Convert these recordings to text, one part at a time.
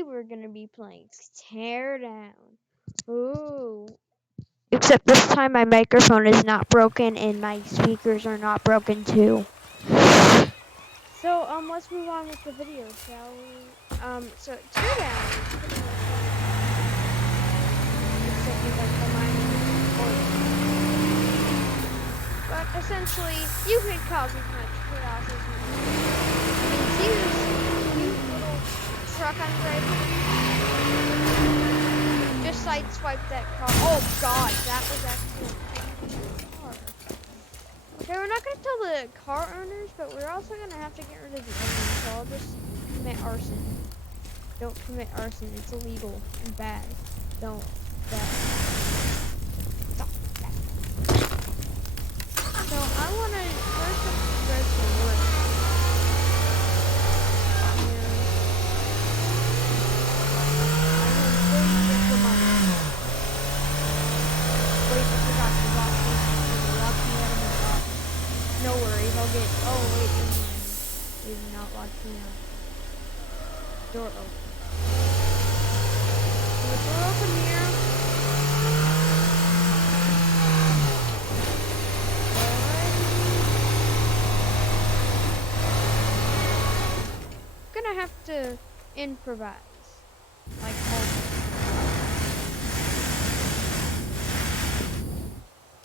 today we're gonna be playing Teardown. Ooh. Except this time my microphone is not broken and my speakers are not broken too. So let's move on with the video, shall we? So Teardown is pretty much except you like the line but essentially you can cause as much chaos as you want. I mean, see this cute little truck I'm driving? Just sideswipe that car. Oh god, that was actually a car. Okay, we're not gonna tell the car owners, but we're also gonna have to get rid of the owners, so I'll just commit arson. Don't commit arson, it's illegal and bad. Don't. So I wanna first go to work. No worries, I'll get. Oh, wait, never mind. They did not lock me out. Door open. The door open here. I'm gonna have to improvise. Like,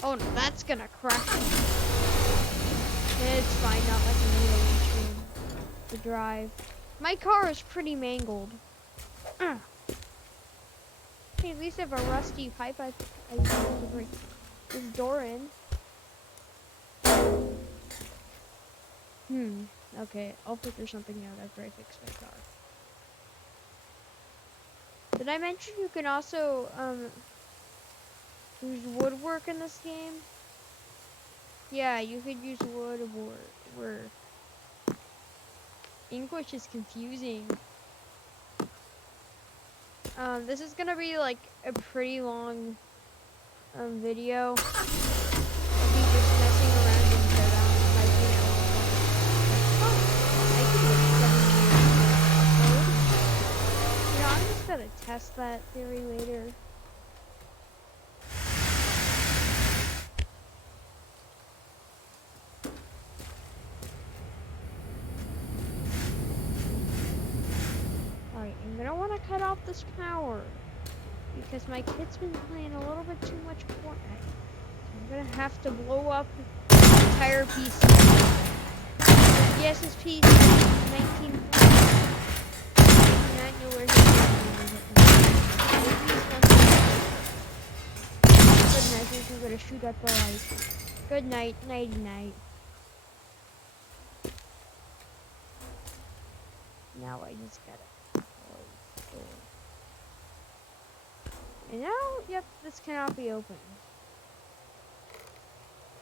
oh no, that's gonna crash. It's fine, not like a middle room to drive. My car is pretty mangled. Hey, at least I have a rusty pipe I can break this door in. Okay, I'll figure something out after I fix my car. Did I mention you can also use woodwork in this game? Yeah, you could use woodwork. English is confusing. This is gonna be like a pretty long video of me just messing around in TearDown. Like, you know, I can make 7 minutes upload. You know, I'm just gonna test that theory later. I'm gonna want to cut off this power because my kid's been playing a little bit too much Fortnite. So I'm gonna have to blow up the entire PC. Yes, his PC 19. I know where good night. I'm gonna shoot at the light. Good night, nighty night. Now I just gotta. And now, yep, this cannot be opened.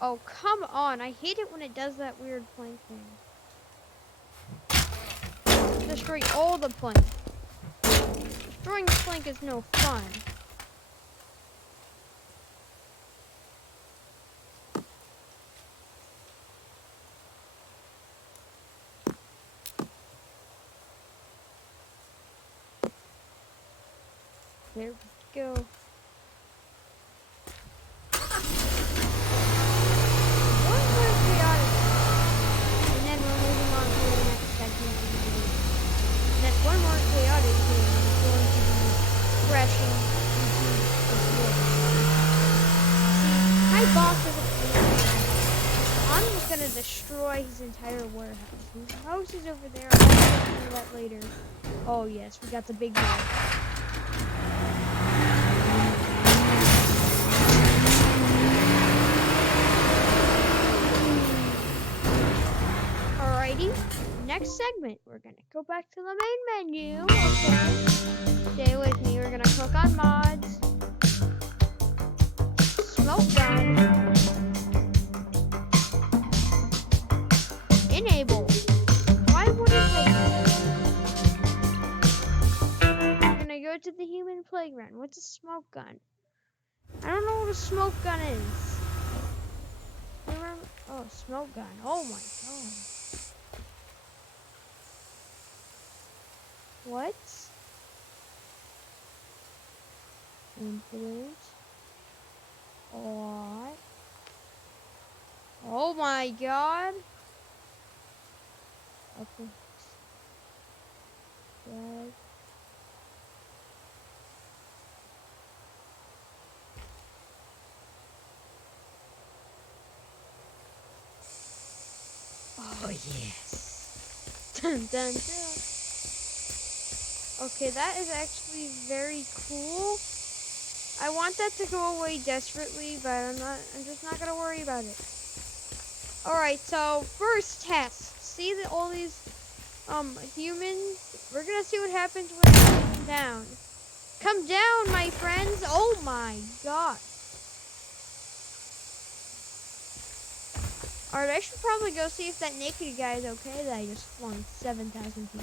Oh, come on. I hate it when it does that weird plank thing. Destroy all the plank. Destroying the plank is no fun. There we go. One more chaotic. And then we're moving on to the next segment of the video. And then one more chaotic thing is going to be crashing into this world. See, my boss isn't clear. I'm just gonna destroy his entire warehouse. His house is over there. I'll do that later. Oh yes, we got the big one. Next segment, we're gonna go back to the main menu. Okay. Stay with me. We're gonna click on mods, smoke gun, enable. Why wouldn't I? We're gonna go to the human playground. What's a smoke gun? I don't know what a smoke gun is. Remember? Oh, smoke gun. Oh my god. What? Infinite. A lot. Oh my god. Okay. Drag. Oh yes. Dun dun dun. Okay, that is actually very cool. I want that to go away desperately, but I'm just not gonna worry about it. Alright, so first test. See all these humans? We're gonna see what happens when they come down. Come down, my friends! Oh my god. Alright, I should probably go see if that naked guy is okay that I just flung 7,000 feet.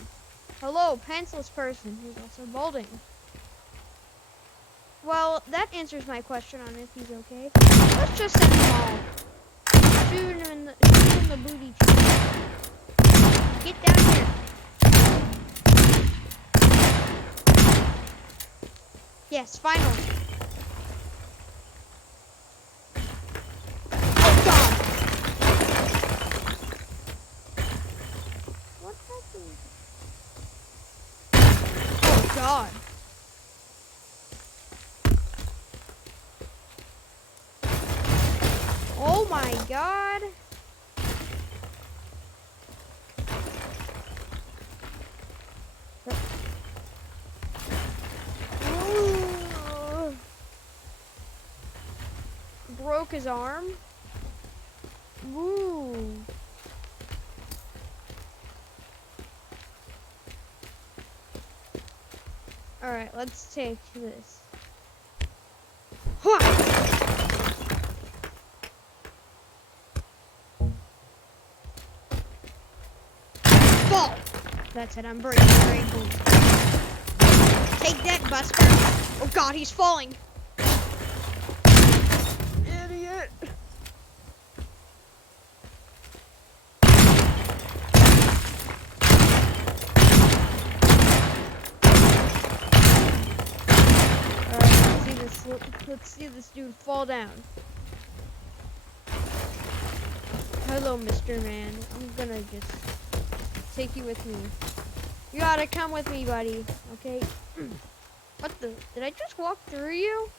Hello, pantsless person who's also balding. Well, that answers my question on if he's okay. Let's just send him all. Shoot him in the booty cheek. Get down here. Yes, finally. Oh god! What happened? Oh god. Oh my god. Ooh. Broke his arm. Woo. Alright, let's take this. Fall! That's it, I'm breaking great boots. Take that, Buster. Oh god, he's falling. Idiot. Let's see this dude fall down. Hello, Mr. Man. I'm gonna just take you with me. You gotta come with me, buddy. Okay? What the? Did I just walk through you?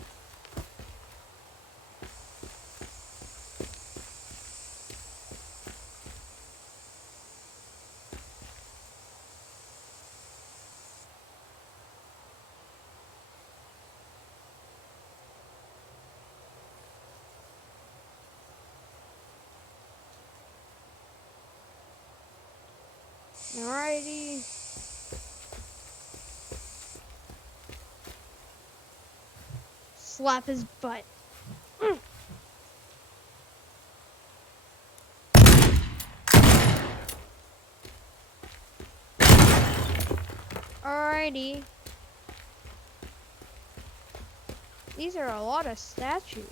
Alrighty. Slap his butt. Alrighty. These are a lot of statues.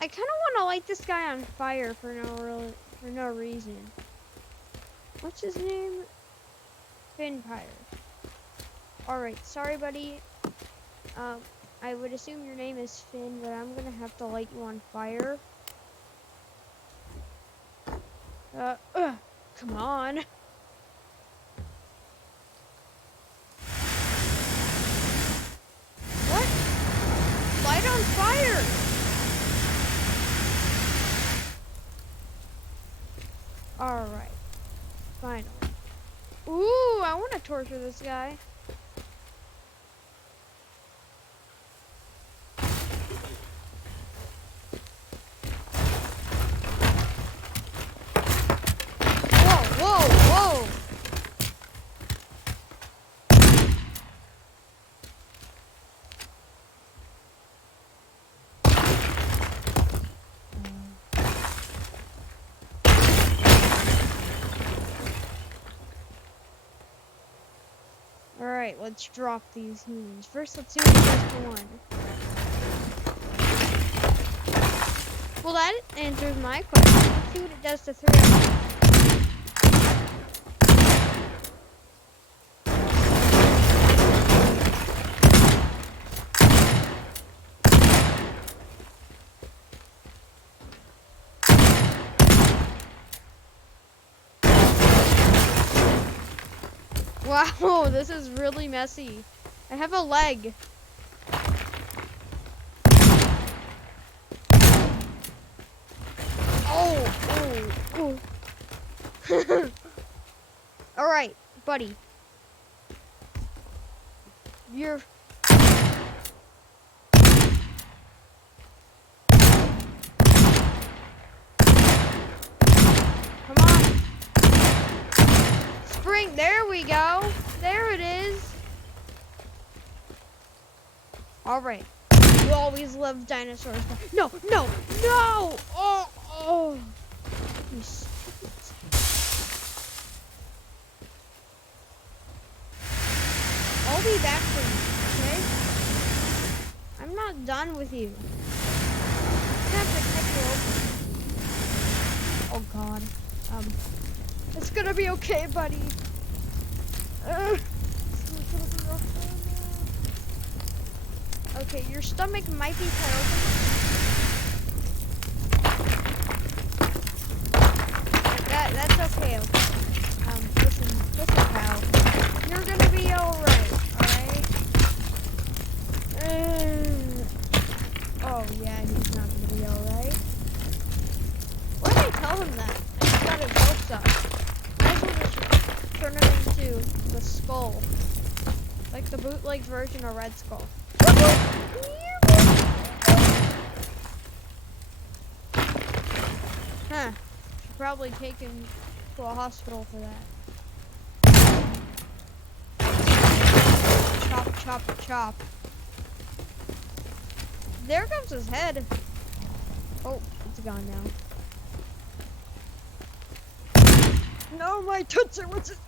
I kind of want to light this guy on fire for no reason. What's his name? Finpire. Alright, sorry buddy. I would assume your name is Finn, but I'm gonna have to light you on fire. Come on. What? Light on fire! Alright. Finally. Ooh, I want to torture this guy. Whoa! Alright, let's drop these humans. First, let's see what he does for one. Well, that answers my question. Let's see what it does to 3 of them. Wow, this is really messy. I have a leg. Oh. All right, buddy. You're. Come on. Spring. There we go. There it is. All right. You always love dinosaurs. No. Oh. You stupid. I'll be back for you, okay? I'm not done with you. I'm gonna have to cut you open. Oh God. It's gonna be okay, buddy. Okay, your stomach might be cut open. That's okay. Listen, pal. You're gonna be alright, alright? Oh yeah, he's not gonna be alright. Why did I tell him that? I just got his hopes up. Might as well just turn him into the skull. Like the bootleg version of Red Skull. Huh. Should probably take him to a hospital for that. Chop, chop, chop. There comes his head. Oh, it's gone now. No, my Tootsie, what's it?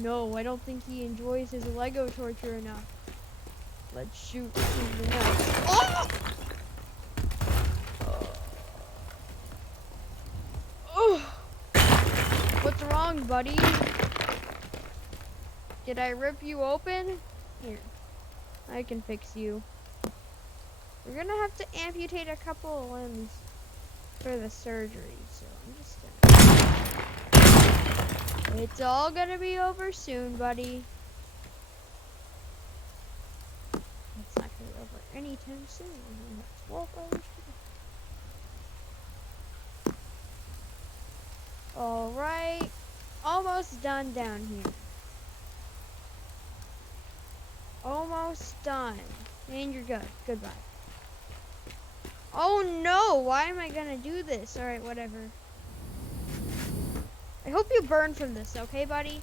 No, I don't think he enjoys his Lego torture enough. Let's shoot in the nose. Oh! Oh! What's wrong, buddy? Did I rip you open? Here, I can fix you. We're gonna have to amputate a couple of limbs for the surgery, so I'm just gonna... It's all gonna be over soon, buddy. It's not gonna be over anytime soon. It's 12 hours. Alright. Almost done down here. Almost done. And you're good. Goodbye. Oh no! Why am I gonna do this? Alright, whatever. I hope you burn from this, okay, buddy?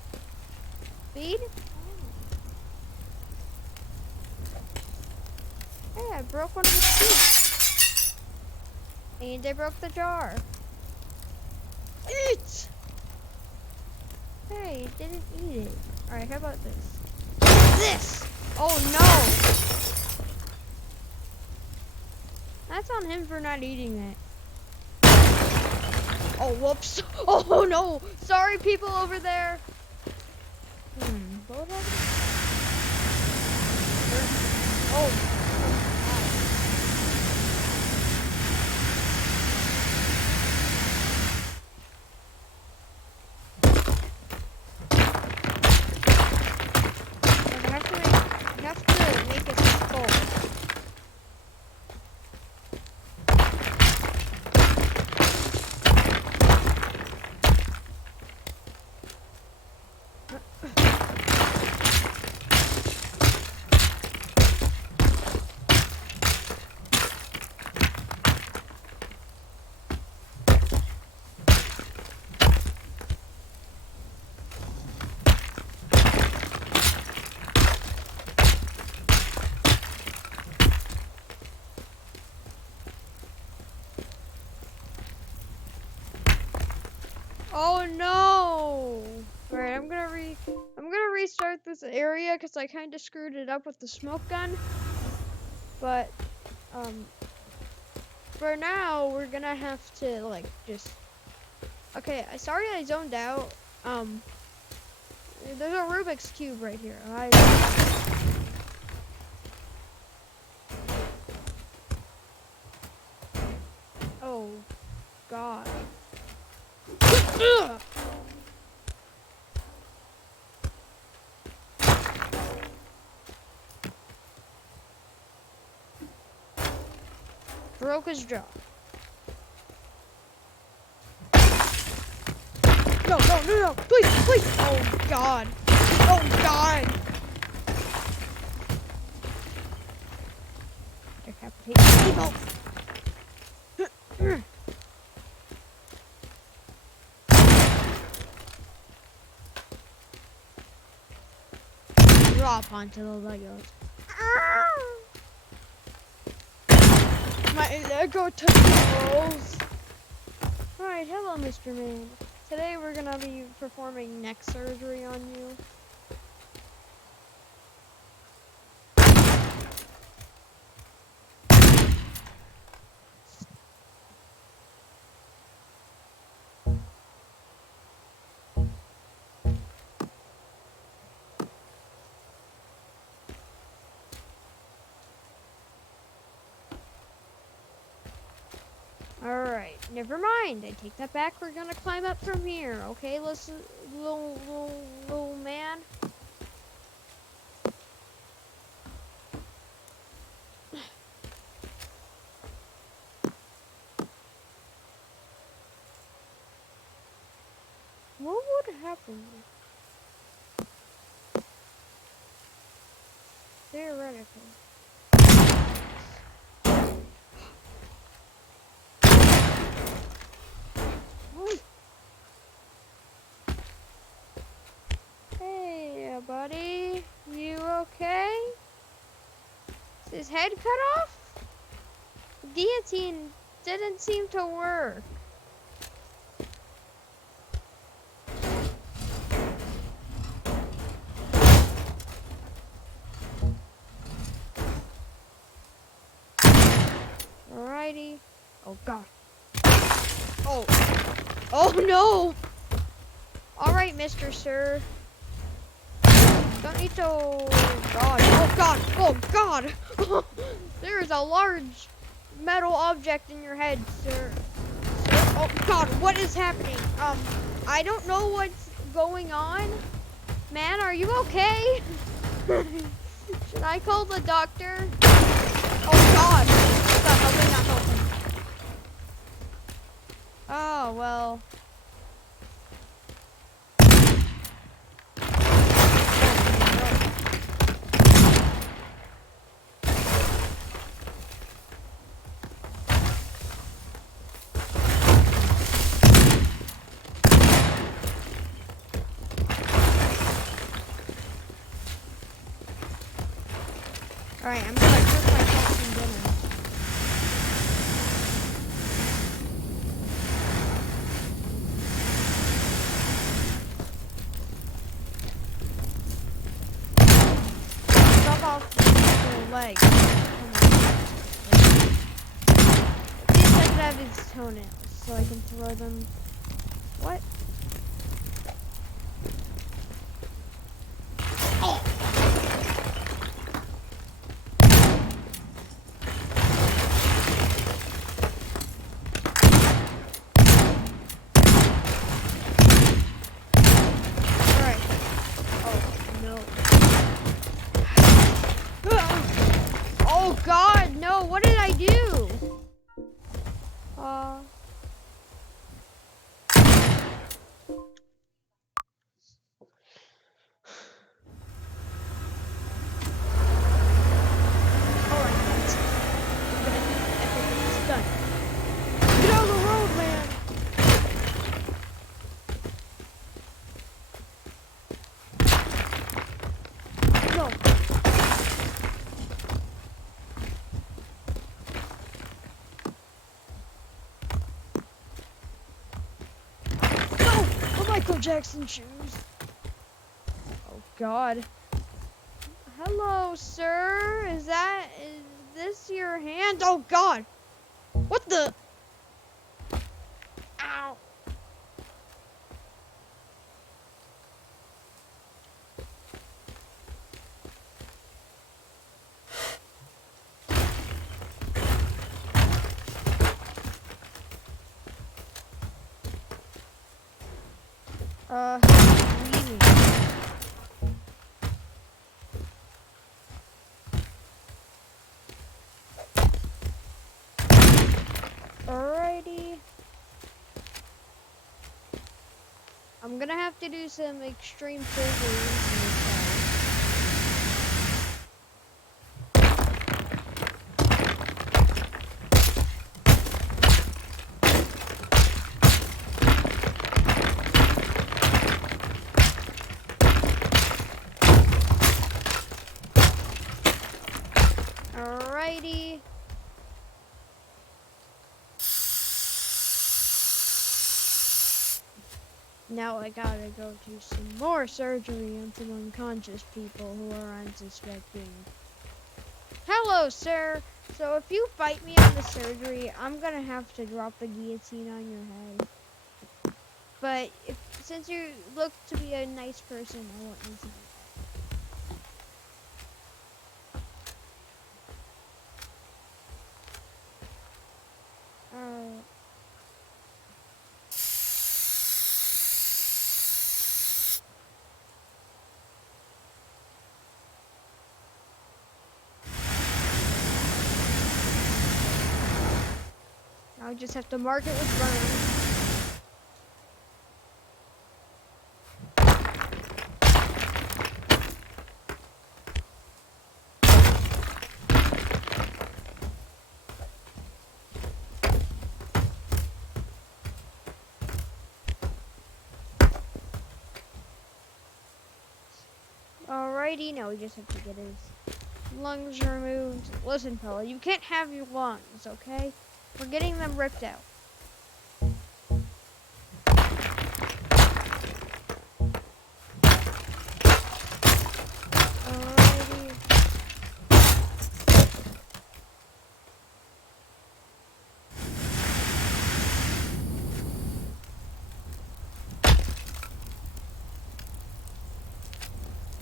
Feed? Hey, I broke one of his teeth. And I broke the jar. Eat! Hey, didn't eat it. Alright, how about this? This! Oh no! That's on him for not eating it. Oh, whoops. Oh no! Sorry, people over there. Oh. I have to make a skull. Oh no! Alright, I'm gonna restart this area because I kind of screwed it up with the smoke gun. But for now, we're gonna have to like just. Okay, sorry I zoned out. There's a Rubik's cube right here. Oh God. Broke his jaw. No, please, please. Oh God. Oh God. Decapitate people. Drop onto the Legos. My Lego touching rolls. Alright, hello Mr. Man. Today we're gonna be performing neck surgery on you. Alright, never mind. I take that back. We're gonna climb up from here. Okay, listen, little man. What would happen? Theoretically. Hey, buddy. You okay? Is his head cut off? The guillotine didn't seem to work. Alrighty. Oh God. Oh. Oh no. Alright, Mr. Sir. Don't need to. Oh God. Oh God. Oh God. There is a large metal object in your head, sir. Oh God. What is happening? I don't know what's going on. Man, are you okay? Should I call the doctor? Oh God. Stop, help me not help him. Oh, well. Alright, I'm gonna cook myself some dinner. Chop off the leg. At least I could have his toenails so I can throw them. What? Oh! Oh God, no, what did I do? Alright, guys. It's done. Get out of the road, man! No. Michael Jackson shoes. Oh God. Hello, sir. Is this your hand? Oh God. What the? Ow. Leaving. Alrighty. I'm gonna have to do some extreme surgery. Alrighty. Now I gotta go do some more surgery on some unconscious people who are unsuspecting. Hello, sir. So if you fight me on the surgery, I'm gonna have to drop the guillotine on your head. But since you look to be a nice person, I won't need to do that. I just have to mark it with burn. Alrighty, now we just have to get his lungs removed. Listen, fella, you can't have your lungs, okay? We're getting them ripped out. Alrighty.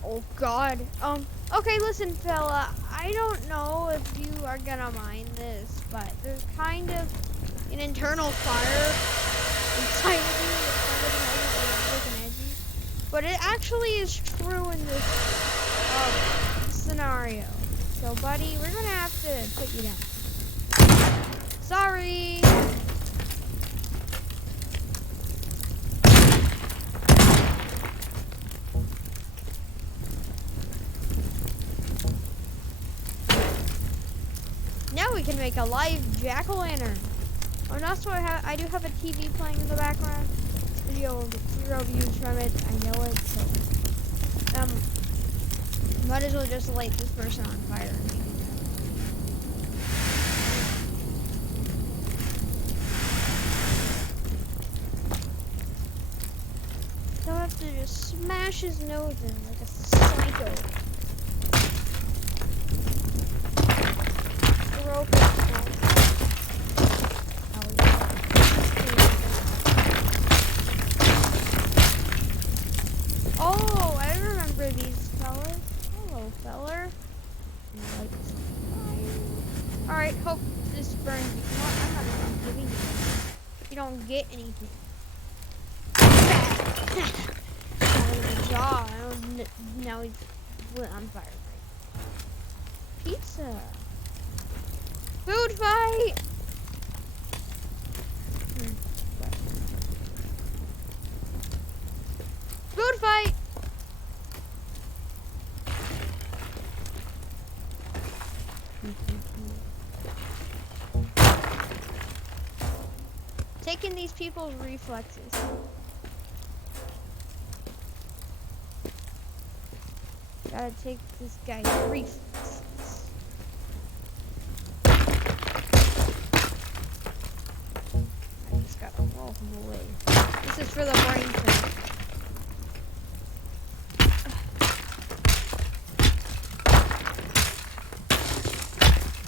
Oh God. Okay, listen, fella. I don't know if you are gonna mind this, but there's kind of an internal fire inside of you that's kind of edgy. But it actually is true in this scenario. So, buddy, we're gonna have to put you down. Sorry. Now we can make a live jack-o'-lantern. Oh, and also I do have a TV playing in the background. Video will get 0 views from it. I know it. So might as well just light this person on fire. So I have to just smash his nose in like a psycho. Oh, I remember these fellas. Hello, feller. Alright, hope this burns you. I'm not even giving you anything. You don't get anything. Out of the jaw. Now he's lit on fire. Pizza. Food fight! Food fight! Taking these people's reflexes. Gotta take this guy's reflexes. I just gotta roll him away. This is for the brain thing.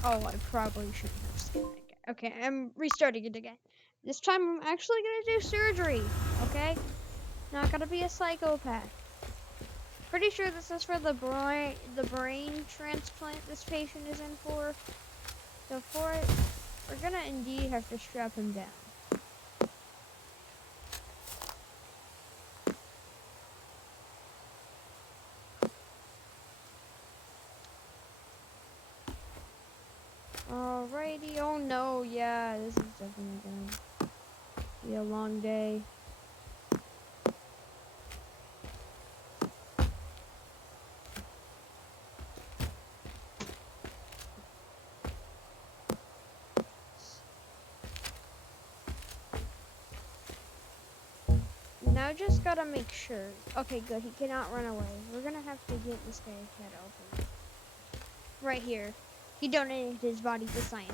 Oh, I probably shouldn't have skinned that guy. Okay, I'm restarting it again. This time I'm actually gonna do surgery, okay? Not gonna be a psychopath. Pretty sure this is for the brain transplant this patient is in for. So for it, we're gonna indeed have to strap him down. Alrighty, oh no, yeah, this is definitely gonna be a long day. Now just gotta make sure. Okay, good, he cannot run away. We're gonna have to get this guy's head open. Right here. He donated his body to science.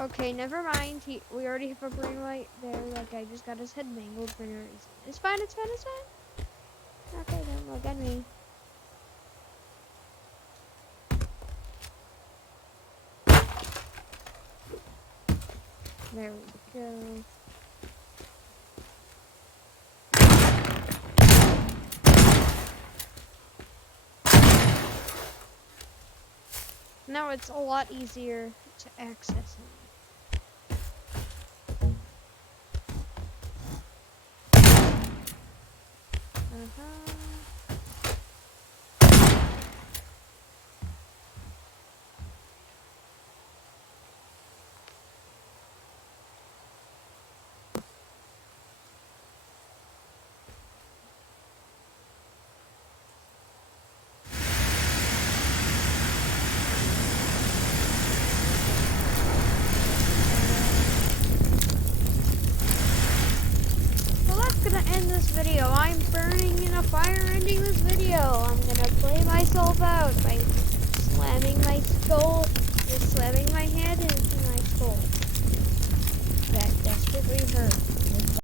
Okay, never mind. We already have a brain right there. Like, I just got his head mangled for no reason. It's fine, it's fine, it's fine. Okay, don't look at me. There we go. Now it's a lot easier to access him. End this video. I'm burning in a fire ending this video. I'm gonna play myself out by slamming my skull, just slamming my hand into my skull. That desperately hurt.